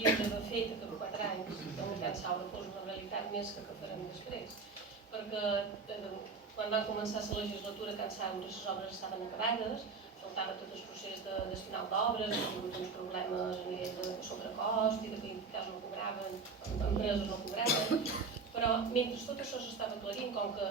havia d'haver fet que 4 anys que el Can Saura fos una realitat més que farem després. Perquè quan va començar la legislatura Can Saura les obres estaven acabades, faltava tot el procés de final d'obres, hi ha hagut uns problemes a nivell de sobrecost i de que no cobraven, empreses no cobraven, però mentre tot això s'estava aclarint, com que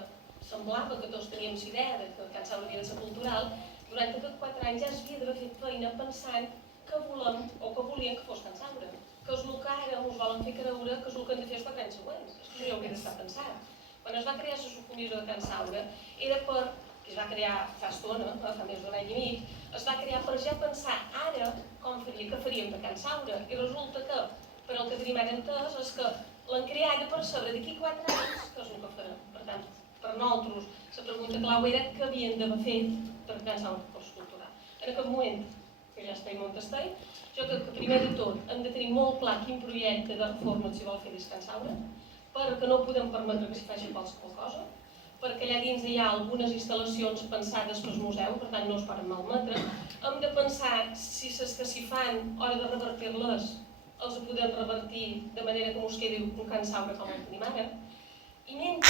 semblava que tots teníem la idea que Can Saura havia de ser cultural, durant aquests 4 anys ja s'havia d'haver fet feina pensant que volem o que volien que fos Can Saura, que és el que ara ens volen fer creure que és el que hem de fer els 4 anys següents. Això ja hauria d'estar pensat. Quan es va crear la subcomissió de Can Saura, era per, que es va crear fa estona, fa més d'un any i mig, es va crear per ja pensar ara què faríem de Can Saura. I resulta que, per el que tenim ara entès, és que l'han creada per saber d'aquí 4 anys què és el que farem. Per tant, per nosaltres, la pregunta clau era què havien d'haver fet per Can Saura fos cultural. En aquest moment, que ja estem on estem, jo crec que primer de tot hem de tenir molt clar quin projecte de reforma s'hi vol fer des Can Saura, perquè no podem permetre que s'hi faci qualsevol cosa, perquè allà dins hi ha algunes instal·lacions pensades pel museu, per tant no es poden malmetre. Hem de pensar si les que s'hi fan, a l'hora de revertir-les, els podem revertir de manera que ens quedi un Can Saura com el tenim ara. I mentre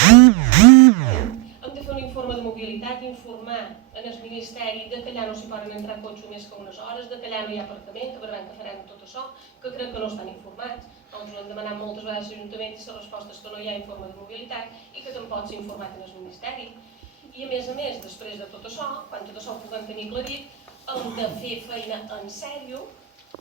hem de fer un informe de mobilitat, informar en el Ministeri que allà no s'hi poden entrar cotxes més que unes hores, que allà no hi ha aparcament, que veuran que farem tot això, que crec que no estan informats. Ens ho hem demanat moltes vegades a l'Ajuntament i la resposta és que no hi ha informe de mobilitat i que tampoc s'ha informat en el Ministeri. I a més, després de tot això, quan tot això ho puguem tenir aclarit, hem de fer feina en sèrio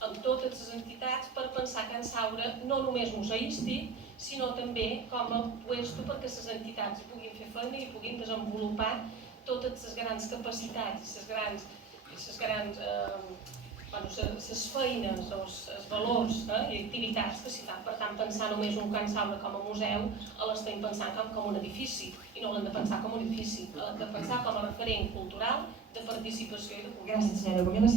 amb totes les entitats per pensar Can Saura no només museístic, sinó també com a puesto perquè les entitats puguin fer feina i puguin desenvolupar totes les grans capacitats, les feines o els valors i activitats que s'hi fan. Per tant, pensar només un Can Saura com a museu, l'estem pensant com un edifici, i no l'hem de pensar com un edifici, l'hem de pensar com a referent cultural, de participació i de cultura. Gràcies, senyora Gomila.